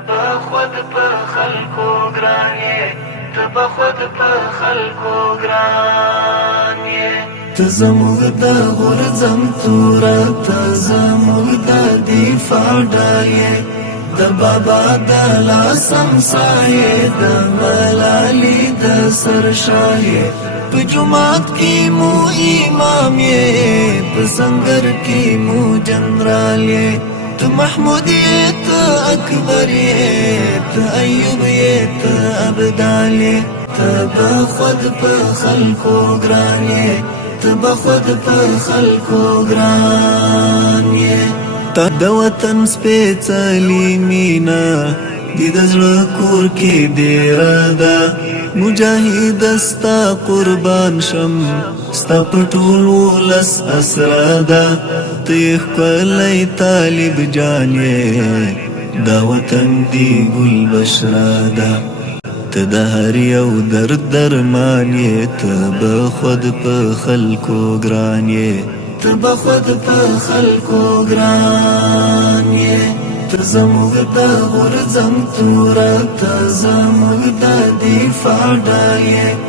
تبا خود په خلکو ګران یې تبا خود په خلکو ګران یې ته زموږ د غورځم توره ته زموږ د دفاع ډالۍ د بابا د لاسم سایې د ملالي د سر شایې په جماعت کې مو امام یې په سنگر کې مو جنرال یې ته محمود یې ته اکبر یې ته ایوب یې ته ابدال یې ته به خود په خلکو ګران یې ته به خود په خلکو ګران یې تا د وطن سپېڅلې مینه دې د زړه کور کې ډېره ده مجاهد ستا قربان شم ستا په ټول ولس اسره ده ته یې ښکلی طالب جان یې دا وطن دې ګل بشره ده ته د هر یو درد درمان یې ته به خود په خلکو ګران یې ته به خود په خلکو ګران یې ته زموږ د غورځم توره ته زموږ د دفاع ډالۍ